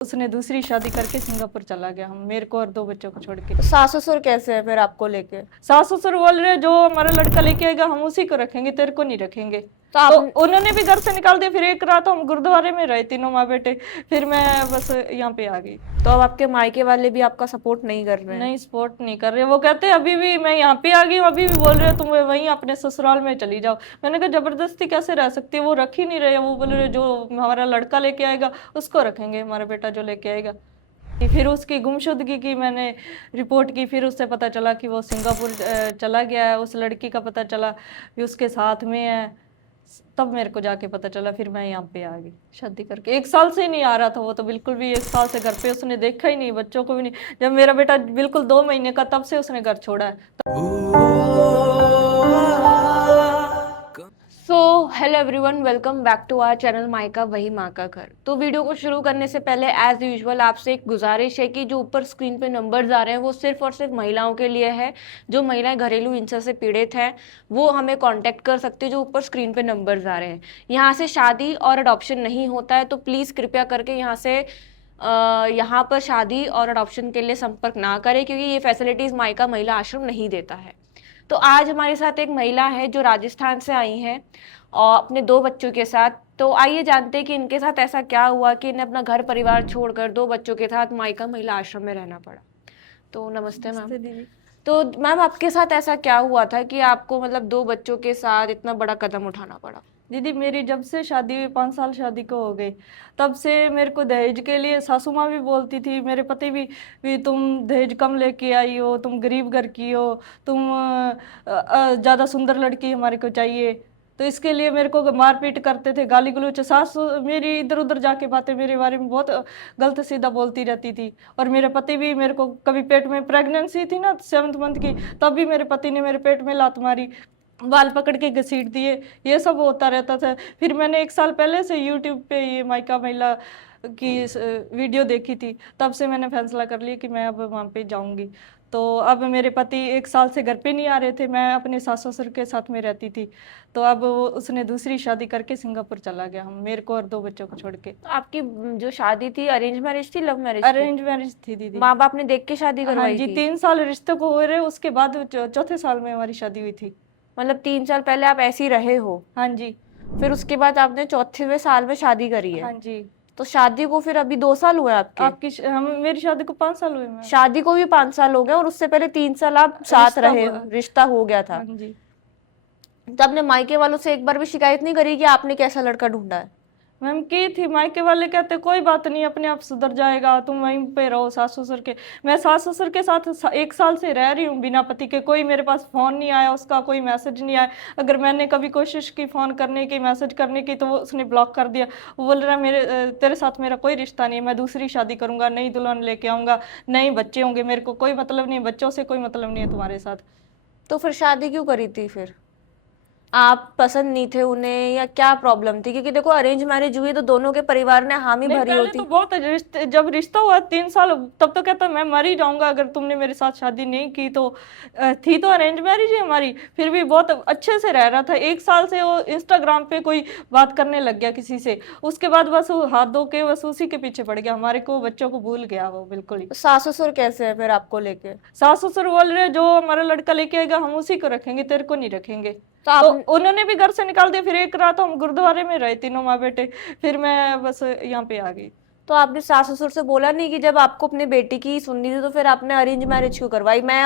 उसने दूसरी शादी करके सिंगापुर चला गया, हम मेरे को और 2 बच्चों को छोड़ के। तो सास ससुर कैसे है फिर आपको लेके? सास ससुर बोल रहे जो हमारा लड़का लेके आएगा हम उसी को रखेंगे, तेरे को नहीं रखेंगे। तो आप तो उन्होंने भी घर से निकाल दिया। फिर एक रात हम गुरुद्वारे में रहे तीनों माँ बेटे, फिर मैं बस यहाँ पे आ गई। तो अब आपके मायके वाले भी आपका सपोर्ट नहीं कर रहे हैं? नहीं सपोर्ट नहीं कर रहे, वो कहते हैं अभी भी मैं यहाँ पे आ गई हूँ, अभी भी बोल रहे हो तुम वहीं अपने ससुराल में चली जाओ। मैंने कहा जबरदस्ती कैसे रह सकती है, वो रख ही नहीं रहे। वो बोल रहे जो हमारा लड़का लेके आएगा उसको रखेंगे, हमारा बेटा जो लेके आएगा। फिर उसकी गुमशुदगी की मैंने रिपोर्ट की, फिर उससे पता चला कि वो सिंगापुर चला गया है। उस लड़की का पता चला कि उसके साथ में है, तब मेरे को जाके पता चला। फिर मैं यहाँ पे आ गई शादी करके। 1 साल से नहीं आ रहा था वो तो, बिल्कुल भी 1 साल से घर पे उसने देखा ही नहीं, बच्चों को भी नहीं। जब मेरा बेटा बिल्कुल 2 महीने का तब से उसने घर छोड़ा है। So hello everyone, welcome back to our channel मायका वही माँ का घर। तो वीडियो को शुरू करने से पहले एज यूजुअल आपसे एक गुजारिश है कि जो ऊपर स्क्रीन पे नंबर्स आ रहे हैं वो सिर्फ और सिर्फ महिलाओं के लिए है। जो महिलाएं घरेलू हिंसा से पीड़ित हैं वो हमें कांटेक्ट कर सकते हैं, जो ऊपर स्क्रीन पे नंबर्स आ रहे हैं। यहाँ से शादी और अडॉप्शन नहीं होता है, तो प्लीज़ कृपया करके यहाँ पर शादी और अडॉप्शन के लिए संपर्क ना करें, क्योंकि ये फैसिलिटीज़ मायका महिला आश्रम नहीं देता है। तो आज हमारे साथ एक महिला है जो राजस्थान से आई हैं और अपने 2 बच्चों के साथ। तो आइए जानते हैं कि इनके साथ ऐसा क्या हुआ कि इन्हें अपना घर परिवार छोड़कर 2 बच्चों के साथ मायका महिला आश्रम में रहना पड़ा। तो नमस्ते मैम। दीदी तो मैम आपके साथ ऐसा क्या हुआ था कि आपको मतलब 2 बच्चों के साथ इतना बड़ा कदम उठाना पड़ा? दीदी मेरी जब से शादी हुई 5 साल शादी को हो गए, तब से मेरे को दहेज के लिए सासू माँ भी बोलती थी, मेरे पति भी तुम दहेज कम लेके आई हो, तुम गरीब घर की हो, तुम ज़्यादा सुंदर लड़की हमारे को चाहिए। तो इसके लिए मेरे को मारपीट करते थे, गाली गलौज। सास मेरी इधर उधर जाके बातें मेरे बारे में बहुत गलत सीधा बोलती रहती थी। और मेरे पति भी मेरे को, कभी पेट में प्रेगनेंसी थी ना 7th मंथ की, तब भी मेरे पति ने मेरे पेट में लात मारी, बाल पकड़ के घसीट दिए, ये सब होता रहता था। फिर मैंने 1 साल पहले से यूट्यूब पे ये मायका महिला की वीडियो देखी थी, तब से मैंने फैसला कर लिया कि मैं अब वहाँ पे जाऊंगी। तो अब मेरे पति 1 साल से घर पे नहीं आ रहे थे, मैं अपने सास ससुर के साथ में रहती थी। तो अब उसने दूसरी शादी करके सिंगापुर चला गया, हम मेरे को और 2 बच्चों को छोड़ के। तो आपकी जो शादी थी अरेंज मैरिज थी, लव मैरिज थी? अरेंज मैरिज थी दीदी। माँ बाप ने देख के शादी हाँ करवाई जी, थी? 3 साल रिश्ते को हो रहे, उसके बाद चौथे साल में हमारी शादी हुई थी। मतलब 3 साल पहले आप ऐसे ही रहे हो, हाँ जी। फिर उसके बाद आपने चौथे साल में शादी करी है? हाँ जी। तो शादी को फिर अभी 2 साल हुए आपके? हम मेरी शादी को 5 साल हुए मैम। शादी को भी 5 साल हो गए और उससे पहले 3 साल आप साथ रिश्ता रहे, हुआ। रिश्ता हो गया था। हाँ जी। तो आपने मायके वालों से एक बार भी शिकायत नहीं करी कि आपने कैसा लड़का ढूंढा है? मैम की थी, मायके वाले कहते कोई बात नहीं, अपने आप सुधर जाएगा, तुम वहीं पे रहो सास ससुर के। मैं सास ससुर के साथ 1 साल से रह रही हूँ बिना पति के, कोई मेरे पास फोन नहीं आया उसका, कोई मैसेज नहीं आया। अगर मैंने कभी कोशिश की फोन करने की, मैसेज करने की, तो वो उसने ब्लॉक कर दिया। वो बोल रहा तेरे साथ मेरा कोई रिश्ता नहीं है, मैं दूसरी शादी करूंगा, नई दुल्हन लेके आऊंगा, नए बच्चे होंगे, मेरे को कोई मतलब नहीं है, बच्चों से कोई मतलब नहीं है तुम्हारे साथ। तो फिर शादी क्यों करी थी? फिर आप पसंद नहीं थे उन्हें या क्या प्रॉब्लम थी? क्योंकि देखो अरेंज मैरिज हुई तो दोनों के परिवार ने हामी नहीं, भरी पहले होती। तो बहुत जब रिश्ता हुआ 3 साल, तब तो कहता मैं मर ही जाऊंगा अगर तुमने मेरे साथ शादी नहीं की तो। थी तो अरेंज मैरिज ही हमारी, फिर भी बहुत अच्छे से रह रहा था। 1 साल से वो इंस्टाग्राम पे कोई बात करने लग गया किसी से, उसके बाद बस वो हाथ धो के बस उसी के पीछे पड़ गया, हमारे को बच्चों को भूल गया वो बिल्कुल ही। तो सास ससुर कैसे है फिर आपको लेके? सास ससुर बोल रहे जो हमारा लड़का लेके आएगा हम उसी को रखेंगे, तेरे को नहीं रखेंगे। तो तो आप उन्होंने भी घर से निकाल दिया। फिर एक रात हम गुरुद्वारे में रहे तीनों माँ बेटे, फिर मैं बस यहाँ पे आ गई। तो आपने सास ससुर से बोला नहीं कि जब आपको अपने बेटी की सुननी थी तो फिर आपने अरेंज मैरिज क्यों करवाई? मैं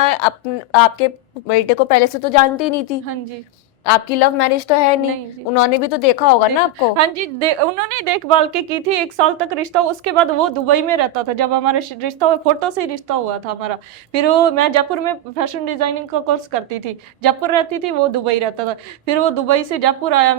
आपके बेटे को पहले से तो जानती नहीं थी, हाँ जी। आपकी लव मैरिज तो है नहीं नहीं, जी। उन्होंने भी तो देखा होगा ना आपको? हाँ जी, उन्होंने देखभाल के की थी 1 साल तक रिश्ता। उसके बाद वो दुबई में रहता था, जब हमारा रिश्ता हुआ, फोटो से ही रिश्ता हुआ था हमारा। फिर वो, मैं जयपुर में फैशन डिजाइनिंग का कोर्स करती थी, जयपुर रहती थी, वो दुबई रहता था। फिर वो दुबई से जयपुर आया,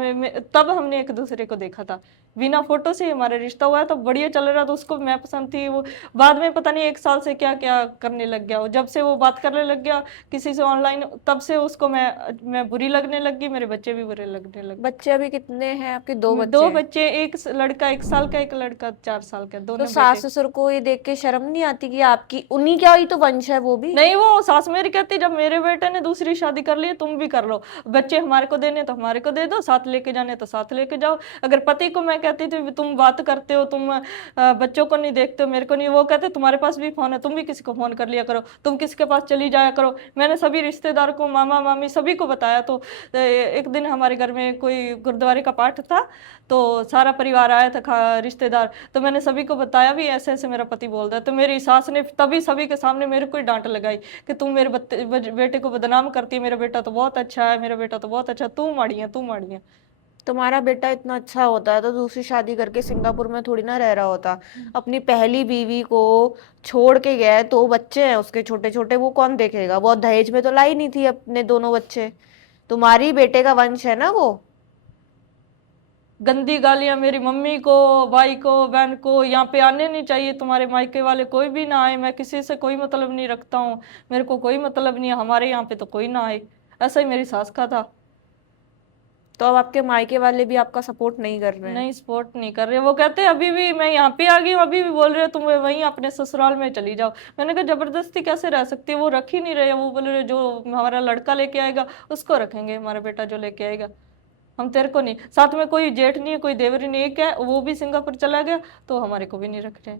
तब हमने एक दूसरे को देखा था, बिना फोटो से ही हमारा रिश्ता हुआ है। तो बढ़िया चल रहा था, उसको मैं पसंद थी। वो बाद में पता नहीं 1 साल से क्या क्या करने लग गया, वो जब से वो बात करने लग गया किसी से ऑनलाइन, तब से उसको मैं बुरी लगने लगी। लग गई, मेरे बच्चे भी बुरे लगने लगे। बच्चे अभी कितने हैं आपके? दो बच्चे दो हैं। बच्चे, एक लड़का 1 साल का, एक लड़का 4 साल का, तो दोनों सास बेटे। ससुर को ये देख के शर्म नहीं आती कि आपकी उन्हीं क्या ही तो वंश है वो भी? नहीं, वो सास मेरी कहती जब मेरे बेटे ने दूसरी शादी कर ली तुम भी कर लो, बच्चे हमारे को देने तो हमारे को दे दो, साथ लेके जाने तो साथ लेके जाओ। अगर पति को मैं कहती थी तुम बात करते हो, तुम बच्चों को नहीं देखते हो, मेरे को नहीं, वो कहते तुम्हारे पास भी फोन है, तुम भी किसी को फोन कर लिया करो, तुम किसके पास चली जाया करो। मैंने सभी रिश्तेदार को, मामा मामी सभी को बताया। तो एक दिन हमारे घर में कोई गुरुद्वारे का पाठ था, तो सारा परिवार आया था, रिश्तेदार, तो मैंने सभी को बताया भी ऐसे ऐसे मेरा पति बोल रहा है। तो मेरी सास ने तभी सभी के सामने मेरे को ही डांट लगाई कि तुम मेरे बेटे को बदनाम करती है, मेरा बेटा तो बहुत अच्छा है, मेरा बेटा तो बहुत अच्छा, तू माड़ी है, तू माड़ी है। तुम्हारा बेटा इतना अच्छा होता है तो दूसरी शादी करके सिंगापुर में थोड़ी ना रह रहा होता। अपनी पहली बीवी को छोड़ के गया है, तो बच्चे हैं उसके छोटे छोटे, वो कौन देखेगा? वो दहेज में तो लाई नहीं थी अपने दोनों बच्चे, तुम्हारी बेटे का वंश है ना वो। गंदी गालियां मेरी मम्मी को, भाई को, बहन को, यहाँ पे आने नहीं चाहिए, तुम्हारे मायके वाले कोई भी ना आए, मैं किसी से कोई मतलब नहीं रखता हूँ, मेरे को कोई मतलब नहीं है, हमारे यहाँ पे तो कोई ना आए। ऐसा ही मेरी सास का था। तो अब आपके मायके वाले भी आपका सपोर्ट नहीं कर रहे हैं? नहीं, सपोर्ट नहीं कर रहे, वो कहते हैं अभी भी मैं यहाँ पे आ गई हूँ, अभी भी बोल रहे हो तुम वहीं अपने ससुराल में चली जाओ। मैंने कहा जबरदस्ती कैसे रह सकती है, वो रख ही नहीं रहे, वो बोल रहे जो हमारा लड़का लेके आएगा उसको रखेंगे, हमारा बेटा जो लेके आएगा, हम तेरे को नहीं। साथ में कोई जेठ नहीं है, कोई देवर नहीं है, क्या वो भी सिंगापुर चला गया तो हमारे को भी नहीं रख रहे।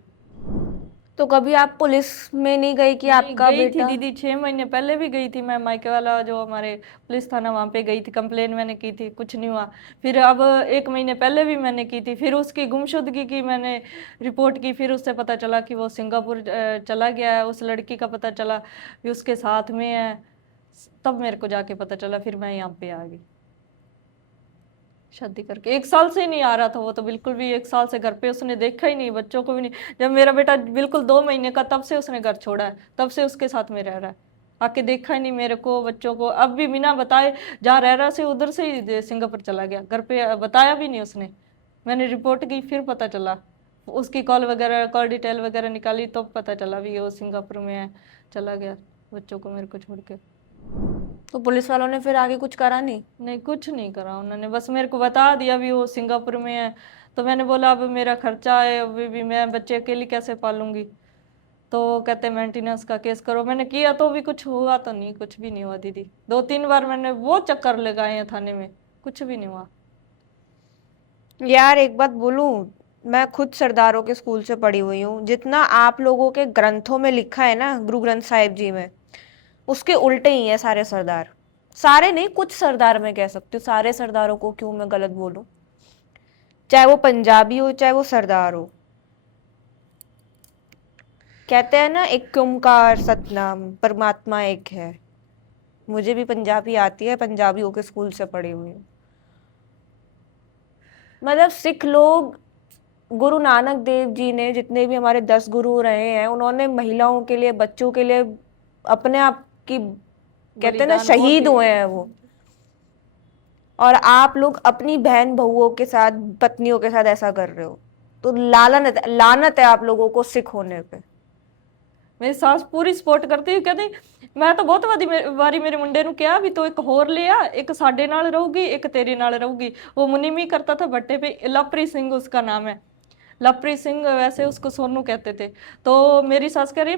तो कभी आप पुलिस में नहीं गई कि नहीं, आपका गई थी बेटा? दीदी, 6 महीने पहले भी गई थी मैं, मायके वाला जो हमारे पुलिस थाना वहां पे गई थी, कंप्लेन मैंने की थी, कुछ नहीं हुआ। फिर अब 1 महीने पहले भी मैंने की थी, फिर उसकी गुमशुदगी की मैंने रिपोर्ट की, फिर उससे पता चला कि वो सिंगापुर चला गया है, उस लड़की का पता चला कि उसके साथ में है, तब मेरे को जाके पता चला, फिर मैं यहाँ पे आ गई शादी करके। 1 साल से ही नहीं आ रहा था वो तो, बिल्कुल भी 1 साल से घर पे उसने देखा ही नहीं, बच्चों को भी नहीं। जब मेरा बेटा बिल्कुल 2 महीने का तब से उसने घर छोड़ा है, तब से उसके साथ में रह रहा है, आके देखा ही नहीं मेरे को, बच्चों को। अब भी बिना बताए जहाँ रह रहा से उधर से ही सिंगापुर चला गया, घर पे बताया भी नहीं उसने। मैंने रिपोर्ट की फिर पता चला, उसकी कॉल वगैरह, कॉल डिटेल वगैरह निकाली तो पता चला भी वो सिंगापुर में है, चला गया बच्चों को मेरे को छोड़ के। तो पुलिस वालों ने फिर आगे कुछ करा नहीं? नहीं, कुछ नहीं करा उन्होंने, बस मेरे को बता दिया भी वो सिंगापुर में है। तो मैंने बोला अब मेरा खर्चा है, अभी भी मैं बच्चे अकेली कैसे पालूंगी। तो वो कहते मेंटेनेंस का केस करो, मैंने किया तो भी कुछ हुआ तो नहीं, कुछ भी नहीं हुआ दीदी। 2-3 बार मैंने वो चक्कर लगाए हैं थाने में, कुछ भी नहीं हुआ। यार एक बात बोलूं, मैं खुद सरदारों के स्कूल से पढ़ी हुई हूँ। जितना आप लोगों के ग्रंथों में लिखा है ना, गुरु ग्रंथ साहिब जी में, उसके उल्टे ही है सारे सरदार। सारे नहीं, कुछ सरदार मैं कह सकती हूँ, सारे सरदारों को क्यों मैं गलत बोलूं? चाहे वो पंजाबी हो चाहे वो सरदार हो। कहते हैं ना, एक ओंकार सतनाम परमात्मा एक है। मुझे भी पंजाबी आती है, पंजाबियों के स्कूल से पढ़ी हुई हूँ। मतलब सिख लोग, गुरु नानक देव जी ने, जितने भी हमारे 10 गुरु रहे हैं, उन्होंने महिलाओं के लिए, बच्चों के लिए अपने आप की, कहते हैं ना, बलिदान बहुत शहीद दिए। हुए हैं वो। और आप लोग अपनी बहन बहुओं के साथ, पत्नियों के साथ ऐसा कर रहे हो, तो लानत, लानत है आप लोगों को सिख होने पे। मेरी सास पूरी सपोर्ट करती है, कहती मैं तो बहुत ਵਾਰੀ ਮੇਰੇ ਮੁੰਡੇ ਨੂੰ ਕਿਹਾ ਵੀ ਤੂੰ ਇੱਕ ਹੋਰ ਲਿਆ, ਇੱਕ ਸਾਡੇ ਨਾਲ ਰਹੂਗੀ, ਇੱਕ ਤੇਰੇ ਨਾਲ ਰਹੂਗੀ। वो मुनिमी करता था भट्टे पे, लवप्रीत सिंह उसका नाम है, लवप्रीत सिंह, वैसे उसको सोनू कहते थे। तो मेरी सੱਸ कह रही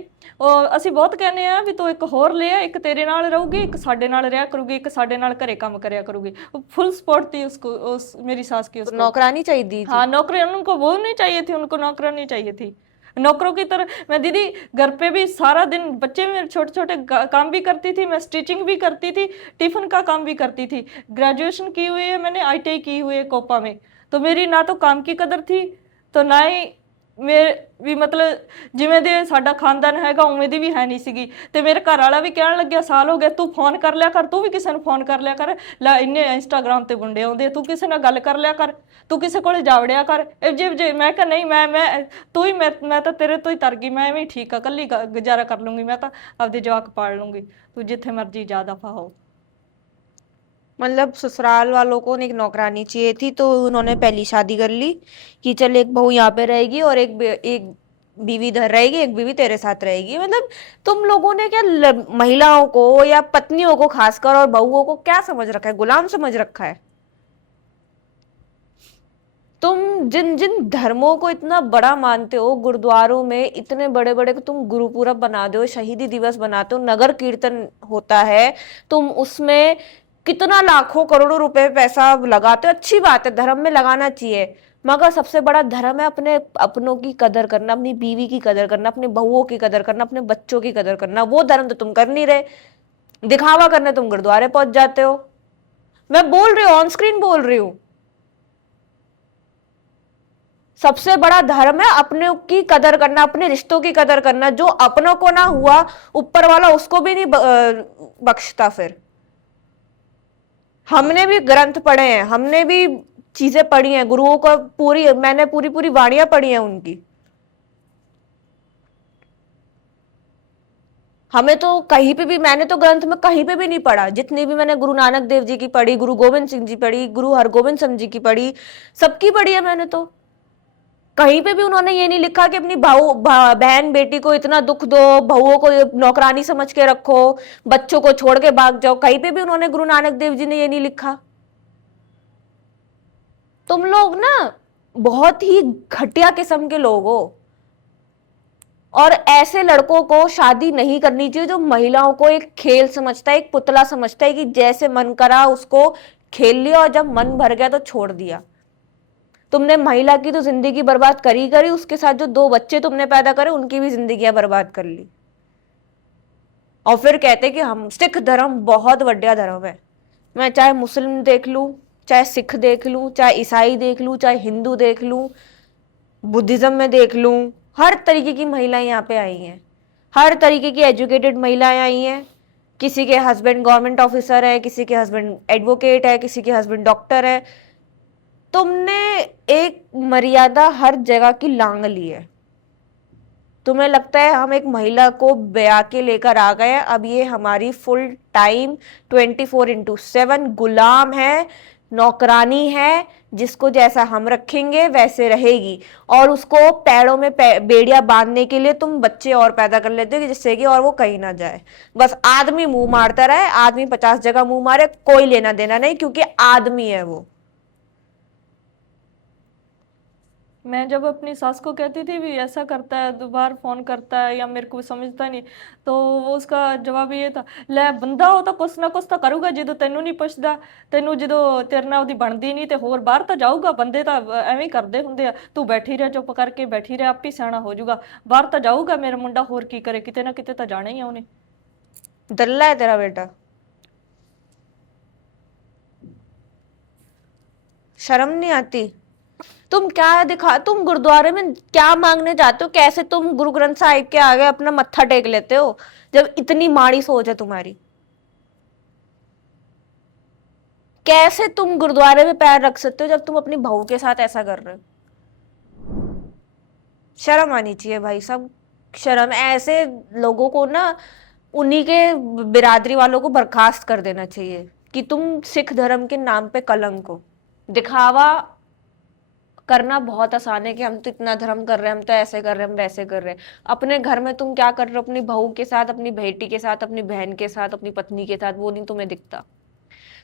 ਅਸੀਂ ਬਹੁਤ ਕਹਿੰਦੇ ਆ ਵੀ ਤੂੰ ਇੱਕ ਹੋਰ ਲਿਆ, ਇੱਕ ਤੇਰੇ ਨਾਲ ਰਹੂਗੀ, ਇੱਕ ਸਾਡੇ ਨਾਲ ਰਿਹਾ ਕਰੂਗੀ, ਇੱਕ ਸਾਡੇ ਨਾਲ ਘਰੇ ਕੰਮ ਕਰਿਆ ਕਰੂਗੀ। फुल सपोर्ट थी उसको, उस मेरी सास की तो उसको। नौकरानी चाहिए थी? हाँ, नौकरी उनको वो नहीं चाहिए थी, उनको नौकरानी चाहिए थी, नौकरों की तरह। मैं दीदी घर पे भी सारा दिन, बच्चे मेरे छोटे छोटे काम भी करती थी, मैं स्टिचिंग भी करती थी, टिफिन का काम भी करती थी। ग्रेजुएशन की हुई है मैंने, ITI की हुई है कोपा में। तो मेरी ना तो काम की कदर थी, तो ना ही ਮੇਰੇ ਵੀ ਮਤਲਬ ਜਿਵੇਂ ਦੇ ਸਾਡਾ ਖਾਨਦਾਨ ਹੈਗਾ ਉਵੇਂ ਦੀ ਵੀ ਹੈ ਨਹੀਂ ਸੀਗੀ। ਤੇ ਮੇਰੇ ਘਰ ਵਾਲਾ ਵੀ ਕਹਿਣ ਲੱਗਿਆ, ਸਾਲ ਹੋ ਗਿਆ, ਤੂੰ ਫੋਨ ਕਰ ਲਿਆ ਕਰ, ਤੂੰ ਵੀ ਕਿਸੇ ਨੂੰ ਫੋਨ ਕਰ ਲਿਆ ਕਰ, ਲੈ ਇੰਨੇ ਇੰਸਟਾਗ੍ਰਾਮ ਤੇ ਗੁੰਡੇ ਆਉਂਦੇ, ਤੂੰ ਕਿਸੇ ਨਾਲ ਗੱਲ ਕਰ ਲਿਆ ਕਰ, ਤੂੰ ਕਿਸੇ ਕੋਲੇ ਜਾਵੜਿਆ ਕਰ। ਜੇ ਮੈਂ ਕਿਹਾ ਨਹੀਂ, ਮੈਂ ਤੂੰ ਹੀ, ਮੈਂ ਤਾਂ ਤੇਰੇ ਤੋਂ ਹੀ ਤਰ ਗਈ, ਮੈਂ ਐਵੇਂ ਹੀ ਠੀਕ ਆ, ਕੱਲੀ ਗੁਜ਼ਾਰਾ ਕਰ ਲੂੰਗੀ, ਮੈਂ ਤਾਂ ਆਪਦੇ ਜਵਾਕ ਪਾਲ ਲੂੰਗੀ, ਤੂੰ ਜਿੱਥੇ ਮਰਜ਼ੀ ਜਾ ਦਫਾ ਹੋ। मतलब ससुराल वालों को एक नौकरानी चाहिए थी, तो उन्होंने पहली शादी कर ली कि चल एक बहू यहाँ पे रहेगी और एक बीवी इधर रहेगी, एक बीवी तेरे साथ रहेगी। मतलब तुम लोगों ने क्या महिलाओं को या पत्नियों को खासकर और बहुओं को क्या समझ रखा है, गुलाम समझ रखा है। तुम जिन जिन धर्मों को इतना बड़ा मानते हो, गुरुद्वारों में इतने बड़े बड़े तुम गुरुपुरब बना दो, शहीदी दिवस बनाते हो, नगर कीर्तन होता है, तुम उसमें कितना लाखों करोड़ों रुपए पैसा लगाते हो, अच्छी बात है, धर्म में लगाना चाहिए। मगर सबसे बड़ा धर्म है अपने अपनों की कदर करना, अपनी बीवी की कदर करना, अपने बहुओं की कदर करना, अपने बच्चों की कदर करना। वो धर्म तो तुम कर नहीं रहे, दिखावा करने तुम गुरुद्वारे पहुंच जाते हो। मैं बोल रही हूँ, ऑन स्क्रीन बोल रही हूँ। सबसे बड़ा धर्म है अपने की कदर करना, अपने रिश्तों की कदर करना। जो अपनों को ना हुआ, ऊपर वाला उसको भी नहीं बख्शता। फिर हमने भी ग्रंथ पढ़े हैं, हमने भी चीजें पढ़ी हैं, गुरुओं को पूरी, मैंने पूरी पूरी वाणियां पढ़ी हैं उनकी। हमें तो कहीं पे भी, मैंने तो ग्रंथ में कहीं पे भी नहीं पढ़ा, जितनी भी मैंने गुरु नानक देव जी की पढ़ी, गुरु गोविंद सिंह जी पढ़ी, गुरु हरगोविंद सिंह जी की पढ़ी, सबकी पढ़ी है मैंने तो। कहीं पे भी उन्होंने ये नहीं लिखा कि अपनी बहन बेटी को इतना दुख दो, बहुओं को नौकरानी समझ के रखो, बच्चों को छोड़ के भाग जाओ। कहीं पे भी उन्होंने, गुरु नानक देव जी ने ये नहीं लिखा। तुम लोग ना बहुत ही घटिया किस्म के लोग हो, और ऐसे लड़कों को शादी नहीं करनी चाहिए जो महिलाओं को एक खेल समझता है, एक पुतला समझता है कि जैसे मन करा उसको खेल लिया और जब मन भर गया तो छोड़ दिया। तुमने महिला की तो जिंदगी बर्बाद करी करी, उसके साथ जो 2 बच्चे तुमने पैदा करे उनकी भी जिंदगी बर्बाद कर ली। और फिर कहते कि हम, सिख धर्म बहुत बढ़िया धर्म है। मैं चाहे मुस्लिम देख लूं, चाहे सिख देख लूं, चाहे ईसाई देख लूं, चाहे हिंदू देख लूं, बुद्धिज्म में देख लूं, हर तरीके की महिलाएं यहाँ पे आई हैं, हर तरीके की एजुकेटेड महिलाएं आई हैं। किसी के हस्बैंड गवर्नमेंट ऑफिसर है, किसी के हस्बैंड एडवोकेट है, किसी के हस्बैंड डॉक्टर है। तुमने एक मर्यादा हर जगह की लांग ली है। तुम्हें लगता है हम एक महिला को ब्याह के लेकर आ गए, अब ये हमारी फुल टाइम 24/7 गुलाम है, नौकरानी है, जिसको जैसा हम रखेंगे वैसे रहेगी। और उसको पैरों में बेड़ियां बांधने के लिए तुम बच्चे और पैदा कर लेते हो जिससे कि और वो कहीं ना जाए। बस आदमी मुंह मारता रहे, आदमी 50 जगह मुंह मारे, कोई लेना देना नहीं, क्योंकि आदमी है वो। मैं जब अपनी सास को कहती थी भी ऐसा करता है, दोबारा फोन करता है या मेरे को समझता नहीं, तो वो उसका जवाब ये था, ले बंदा हो तो कुछ ना कुछ तो करूगा, जो तेनू नहीं पुछदा, तेनू जो तेरे नाल दी बनदी नहीं, तो होर बाहर तो जाऊगा, बंदे तो एवें ही करदे हुंदे आ, तू बैठी रह, चुप करके बैठी रह, आप ही सियाना हो जाऊगा, बाहर तो जाऊगा मेरा मुंडा, होर की करे, किते ना किते तो जाना ही है उन्हें। दल्ला है तेरा बेटा, शर्म नहीं आती? तुम क्या दिखा, तुम गुरुद्वारे में क्या मांगने जाते हो? कैसे तुम गुरु ग्रंथ साहिब के आगे अपना मत्था टेक लेते हो जब इतनी माड़ी सोच है तुम्हारी? कैसे तुम गुरुद्वारे में पैर रख सकते हो जब तुम अपनी बहू के साथ ऐसा कर रहे हो? शर्म आनी चाहिए भाई सब, शर्म। ऐसे लोगों को ना, उन्हीं के बिरादरी वालों को बर्खास्त कर देना चाहिए कि तुम सिख धर्म के नाम पे कलंक हो। दिखावा करना बहुत आसान है कि हम तो इतना धर्म कर रहे हैं, हम तो ऐसे कर रहे हैं, हम वैसे कर रहे हैं। अपने घर में तुम क्या कर रहे हो अपनी बहू के साथ, अपनी बेटी के साथ, अपनी बहन के साथ, अपनी पत्नी के साथ, वो नहीं तुम्हें दिखता।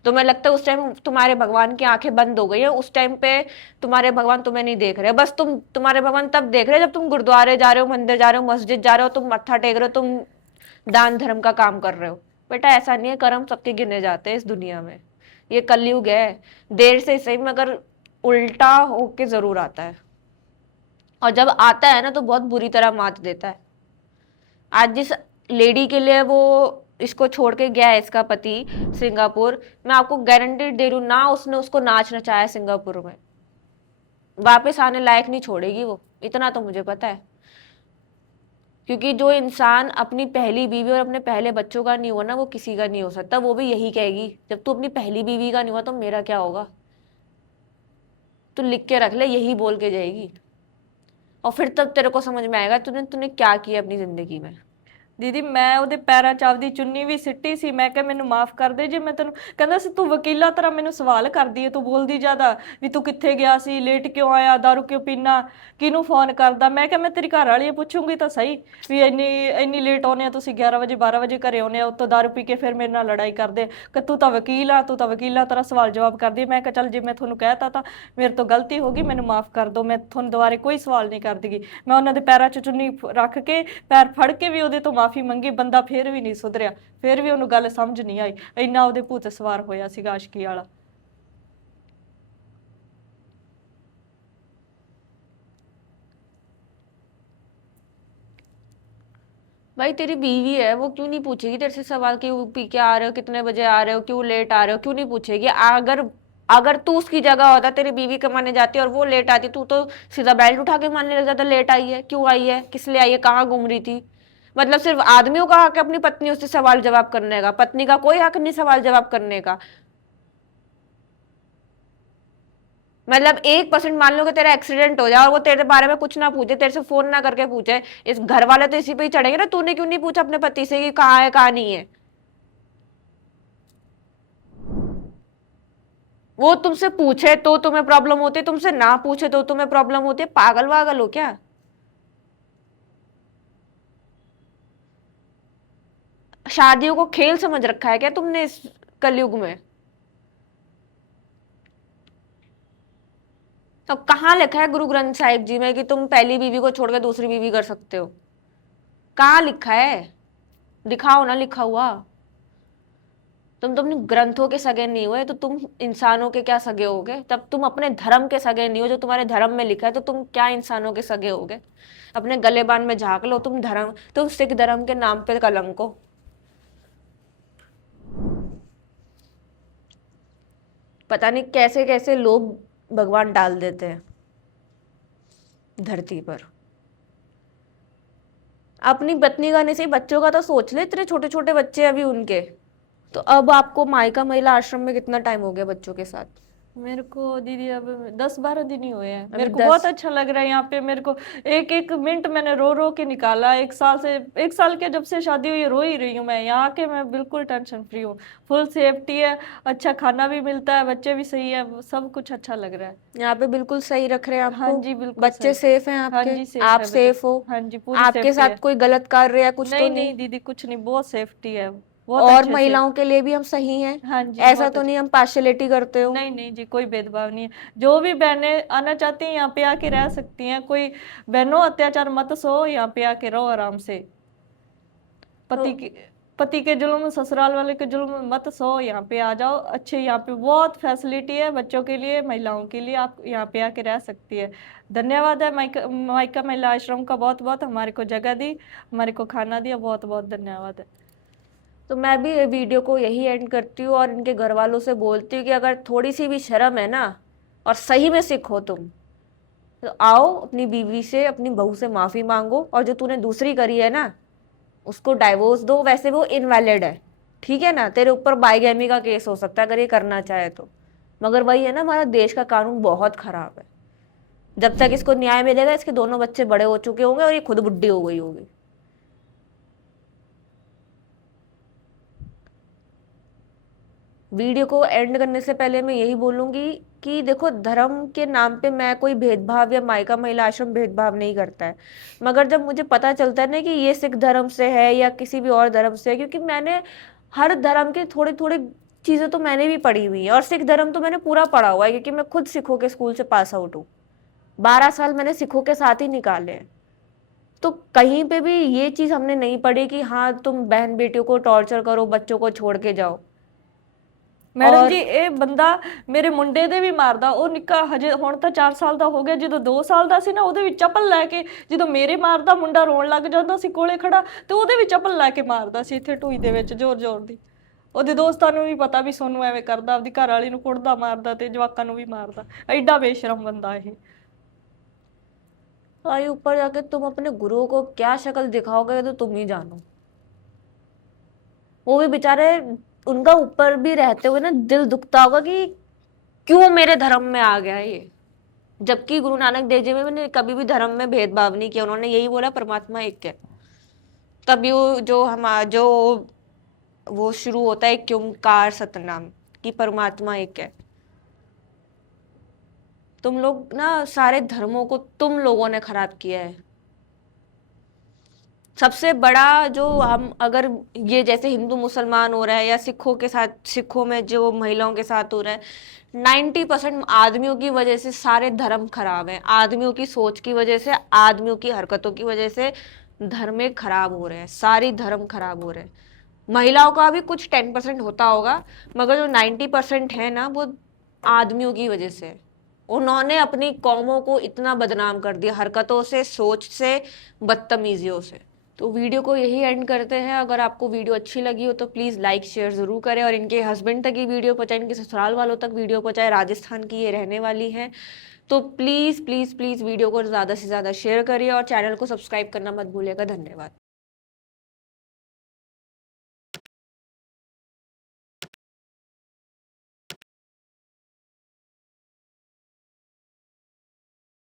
तुम्हें लगता है उस टाइम तुम्हारे भगवान की आंखें बंद हो गई है, उस टाइम पे तुम्हारे भगवान तुम्हें नहीं देख रहे। बस तुम्हारे भगवान तब देख रहे हैं जब तुम गुरुद्वारे जा रहे हो, मंदिर जा रहे हो, मस्जिद जा रहे हो, तुम मत्था टेक रहे हो, तुम दान धर्म का काम कर रहे हो। बेटा ऐसा नहीं है, कर्म सबके गिने जाते हैं इस दुनिया में। ये कलयुग है, देर से सही मगर उल्टा होके जरूर आता है, और जब आता है ना तो बहुत बुरी तरह मात देता है। आज जिस लेडी के लिए वो इसको छोड़ के गया है, इसका पति सिंगापुर, मैं आपको गारंटी दे रही हूं ना, उसने उसको नाच नचाया सिंगापुर में, वापस आने लायक नहीं छोड़ेगी वो, इतना तो मुझे पता है। क्योंकि जो इंसान अपनी पहली बीवी और अपने पहले बच्चों का नहीं हुआ ना, वो किसी का नहीं हो सकता। वो भी यही कहेगी, जब तू अपनी पहली बीवी का नहीं हुआ तो मेरा क्या होगा। तू लिख के रख ले, यही बोल के जाएगी। और फिर तब तेरे को समझ में आएगा तूने तूने क्या किया अपनी जिंदगी में। ਦੀਦੀ ਮੈਂ ਉਹਦੇ ਪੈਰਾਂ 'ਚ ਆਪਦੀ ਚੁੰਨੀ ਵੀ ਸਿੱਟੀ ਸੀ। ਮੈਂ ਕਿਹਾ ਮੈਨੂੰ ਮਾਫ ਕਰ ਦੇ ਜੇ ਮੈਂ ਤੈਨੂੰ, ਕਹਿੰਦਾ ਸੀ ਤੂੰ ਵਕੀਲਾ ਤਰ੍ਹਾਂ ਮੈਨੂੰ ਸਵਾਲ ਕਰਦੀ ਏ, ਤੂੰ ਬੋਲਦੀ ਜ਼ਿਆਦਾ ਵੀ ਤੂੰ ਕਿੱਥੇ ਗਿਆ ਸੀ, ਲੇਟ ਕਿਉਂ ਆਇਆ, ਦਾਰੂ ਕਿਉਂ ਪੀਣਾ, ਕਿਹਨੂੰ ਫੋਨ ਕਰਦਾ। ਮੈਂ ਕਿਹਾ ਮੈਂ ਤੇਰੀ ਘਰ ਵਾਲੀ ਪੁੱਛੂੰਗੀ ਤਾਂ ਸਹੀ ਵੀ ਇੰਨੀ ਇੰਨੀ ਲੇਟ ਆਉਂਦੇ ਆ ਤੁਸੀਂ, 11 ਵਜੇ 12 ਵਜੇ ਘਰੇ ਆਉਂਦੇ ਆ, ਉੱਤੋਂ ਦਾਰੂ ਪੀ ਕੇ ਫਿਰ ਮੇਰੇ ਨਾਲ ਲੜਾਈ ਕਰਦੇ ਕਿ ਤੂੰ ਤਾਂ ਵਕੀਲ ਆ, ਤੂੰ ਤਾਂ ਵਕੀਲਾਂ ਤਰ੍ਹਾਂ ਸਵਾਲ ਜਵਾਬ ਕਰਦੀ। ਮੈਂ ਕਿਹਾ ਚੱਲ ਜੇ ਮੈਂ ਤੁਹਾਨੂੰ ਕਹਿਤਾ ਤਾਂ ਮੇਰੇ ਤੋਂ ਗਲਤੀ ਹੋ ਗਈ, ਮੈਨੂੰ ਮਾਫ ਕਰ ਦਿਓ, ਮੈਂ ਤੁਹਾਨੂੰ ਦੁਬਾਰੇ ਕੋਈ ਸਵਾਲ ਨਹੀਂ ਕਰਦੀਗੀ। ਮੈਂ ਉਹਨਾਂ ਦੇ ਪੈਰਾਂ 'ਚ ਚੁੰਨੀ ਰੱਖ ਕੇ ਪੈਰ ਫੜ ਕੇ ਵੀ ਉਹਦੇ ਤੋਂ ਮਾਫੀ ਮੰਗੀ, ਬੰਦਾ ਫਿਰ ਵੀ ਨਹੀਂ ਸੁਧਰਿਆ, ਫਿਰ ਵੀ ਉਹਨੂੰ ਗੱਲ ਸਮਝ ਨਹੀਂ ਆਈ, ਇੰਨਾ ਉਹਦੇ ਭੂਤ ਸਵਾਰ ਹੋਇਆ ਸੀਗਾ ਆਸ਼ਕੀ ਵਾਲਾ। भाई तेरी बीवी है, वो क्यों नहीं पूछेगी तेरे से सवाल क्यों पी के आ रहे हो, कितने बजे आ रहे हो, क्यों लेट आ रहे हो, क्यों नहीं पूछेगी? अगर अगर तू उसकी जगह होता, तेरी बीवी कमाने जाती और वो लेट आती, तू तो सीधा बेल्ट उठा के मारने लग जाता, लेट आई है, क्यों आई है, किस लिए आई है, कहाँ घूम रही थी। मतलब सिर्फ आदमियों का हक है अपनी पत्नियों से सवाल जवाब करने का, पत्नी का कोई हक नहीं सवाल जवाब करने का। मतलब 1% मान लो कि तेरा एक्सीडेंट हो जाए और वो तेरे बारे में कुछ ना पूछे, तेरे से फोन ना करके पूछे, इस घर वाले तो इसी पे ही चढ़ेंगे ना, तूने क्यों नहीं पूछा अपने पति से कि कहाँ है कहाँ नहीं है। वो तुमसे पूछे तो तुम्हें प्रॉब्लम होती है, तुमसे ना पूछे तो तुम्हें प्रॉब्लम होती है। पागल वागल हो क्या? शादियों को खेल समझ रखा है क्या तुमने इस कलयुग में? तो कहाँ लिखा है गुरु ग्रंथ साहिब जी में कि तुम पहली बीवी को छोड़कर दूसरी बीवी कर सकते हो? कहाँ लिखा है? दिखाओ ना लिखा हुआ। तुम अपने ग्रंथों के सगे नहीं हुए तो तुम इंसानों के क्या सगे होगे? तब तुम अपने धर्म के सगे नहीं हो, जो तुम्हारे धर्म में लिखा है, तो तुम क्या इंसानों के सगे होगे? अपने गलेबान में झांक लो, तुम धर्म, तुम सिख धर्म के नाम पे कलंक हो। पता नहीं कैसे कैसे लोग भगवान डाल देते हैं धरती पर। अपनी पत्नी का नहीं सही, बच्चों का तो सोच ले, इतने छोटे छोटे बच्चे अभी उनके। तो अब आपको मायका महिला आश्रम में कितना टाइम हो गया बच्चों के साथ? मेरे को दीदी अब 10-12 दिन ही हुए हैं। अभी मेरे को 10। बहुत अच्छा लग रहा है यहाँ पे। मेरे को एक एक मिनट मैंने रो रो के निकाला। 1 साल से, 1 साल के जब से शादी हुई है, रो ही रही हूँ मैं। यहाँ के मैं बिल्कुल टेंशन फ्री हूँ, फुल सेफ्टी है, अच्छा खाना भी मिलता है, बच्चे भी सही है, सब कुछ अच्छा लग रहा है। यहाँ पे बिल्कुल सही रख रहे हैं हाँ आपको? जी बिल्कुल बच्चे सही। सेफ हैं हाँ आपके? जी सेफ आप है बच्चे। सेफ हो? हाँ जी पूरी आपके सेफ्टी साथ है। कोई गलत कार्य या कुछ तो नहीं नहीं? नहीं दीदी कुछ नहीं, बहुत सेफ्टी है, बहुत और अच्छे से। महिलाओं के लिए भी हम सही हैं? हाँ जी ऐसा बहुत तो अच्छा। नहीं हम पार्शियलिटी करते हो? नहीं नहीं जी कोई भेदभाव नहीं है। जो भी बहनें आना चाहती हैं यहाँ पे आके रह सकती हैं। कोई बहनों अत्याचार मत सो, यहाँ पे आके रहो आराम से। पति तो की पति के जुल्म, ससुराल वाले के जुल्म मत सो, यहाँ पे आ जाओ। अच्छे यहाँ पे बहुत फैसिलिटी है बच्चों के लिए, महिलाओं के लिए, आप यहाँ पे आके रह सकती है। धन्यवाद है माइका माइका महिला आश्रम का, बहुत बहुत हमारे को जगह दी, हमारे को खाना दिया, बहुत बहुत धन्यवाद है। तो मैं भी ये वीडियो को यही एंड करती हूँ और इनके घर वालों से बोलती हूँ कि अगर थोड़ी सी भी शर्म है ना, और सही में सिख हो तुम, तो आओ अपनी बीवी से, अपनी बहू से माफी मांगो, और जो तूने दूसरी करी है ना, उसको डाइवोर्स दो। वैसे वो इनवैलिड है, ठीक है ना? तेरे ऊपर बाइगैमी का केस हो सकता है अगर ये करना चाहे तो। मगर वही है ना, हमारा देश का कानून बहुत खराब है। जब तक इसको न्याय मिलेगा, इसके दोनों बच्चे बड़े हो चुके होंगे और ये खुद बुढ़ी हो गई होगी। वीडियो को एंड करने से पहले मैं यही बोलूंगी कि देखो, धर्म के नाम पे मैं कोई भेदभाव या मायका महिला आश्रम भेदभाव नहीं करता है। मगर जब मुझे पता चलता है ना कि ये सिख धर्म से है या किसी भी और धर्म से है, क्योंकि मैंने हर धर्म के थोड़े थोड़े चीजें तो मैंने भी पढ़ी हुई है, और सिख धर्म तो मैंने पूरा पढ़ा हुआ है, क्योंकि मैं खुद सिखों के स्कूल से पास आउट हूँ। 12 साल मैंने सिखों के साथ ही निकाले हैं। तो कहीं पे भी ये चीज हमने नहीं पढ़ी कि हाँ तुम बहन बेटियों को टॉर्चर करो, बच्चों को छोड़ के जाओ। मैडम और जी ਇਹ ਬੰਦਾ ਮੇਰੇ ਮੁੰਡੇ ਦੇ ਵੀ ਮਾਰਦਾ। ਉਹ ਨਿੱਕਾ ਹਜੇ ਹੁਣ ਤਾਂ 4 ਸਾਲ ਦਾ ਹੋ ਗਿਆ, ਜਦੋਂ 2 ਸਾਲ ਦਾ ਸੀ ਨਾ ਉਹਦੇ ਵੀ ਚੱਪਲ ਲੈ ਕੇ, ਜਦੋਂ ਮੇਰੇ ਮਾਰਦਾ ਮੁੰਡਾ ਰੋਣ ਲੱਗ ਜਾਂਦਾ ਸੀ ਕੋਲੇ ਖੜਾ, ਤੇ ਉਹਦੇ ਵੀ ਚੱਪਲ ਲੈ ਕੇ ਮਾਰਦਾ ਸੀ ਇੱਥੇ ਢੂਈ ਦੇ ਵਿੱਚ ਜ਼ੋਰ ਜ਼ੋਰ ਦੀ। ਉਹਦੇ ਦੋਸਤਾਂ ਨੂੰ ਵੀ ਪਤਾ ਵੀ ਸੋਨੂੰ ਐਵੇਂ ਕਰਦਾ, ਆਪਦੀ ਘਰ ਵਾਲੀ ਨੂੰ ਕੁੱਟਦਾ ਮਾਰਦਾ ਤੇ ਜਵਾਕਾਂ ਨੂੰ ਵੀ ਮਾਰਦਾ। ਐਡਾ ਬੇਸ਼ਰਮ ਬੰਦਾ ਇਹ। भाई ऊपर जाके तुम अपने गुरुओं को क्या शक्ल दिखाओगे तो तुम ही जानो। वो भी बेचारे, उनका ऊपर भी रहते हुए ना दिल दुखता होगा कि क्यों मेरे धर्म में आ गया ये। जबकि गुरु नानक देव जी में मैंने कभी भी धर्म में भेदभाव नहीं किया, उन्होंने यही बोला परमात्मा एक है। तब ये जो वो शुरू होता है एक ओंकार सतनाम कि परमात्मा एक है। तुम लोग ना सारे धर्मों को तुम लोगों ने खराब किया है। सबसे बड़ा जो हम अगर ये जैसे हिंदू मुसलमान हो रहा है या सिखों के साथ, सिखों में जो महिलाओं के साथ हो रहा है, 90% आदमियों की वजह से सारे धर्म खराब हैं। आदमियों की सोच की वजह से, आदमियों की हरकतों की वजह से धर्म खराब हो रहे हैं, सारी धर्म खराब हो रहे हैं। महिलाओं का भी कुछ 10% होता होगा, मगर जो 90% है ना, वो आदमियों की वजह से। उन्होंने अपनी कौमों को इतना बदनाम कर दिया हरकतों से, सोच से, बदतमीजियों से। तो वीडियो को यही एंड करते हैं। अगर आपको वीडियो अच्छी लगी हो तो प्लीज़ लाइक शेयर ज़रूर करें, और इनके हस्बैंड तक ये वीडियो पहुंचाएं, इनके ससुराल वालों तक वीडियो पहुंचाएं। राजस्थान की ये रहने वाली हैं, तो प्लीज़ प्लीज़ प्लीज़ वीडियो को ज़्यादा से ज़्यादा शेयर करिए और चैनल को सब्सक्राइब करना मत भूलिएगा। धन्यवाद।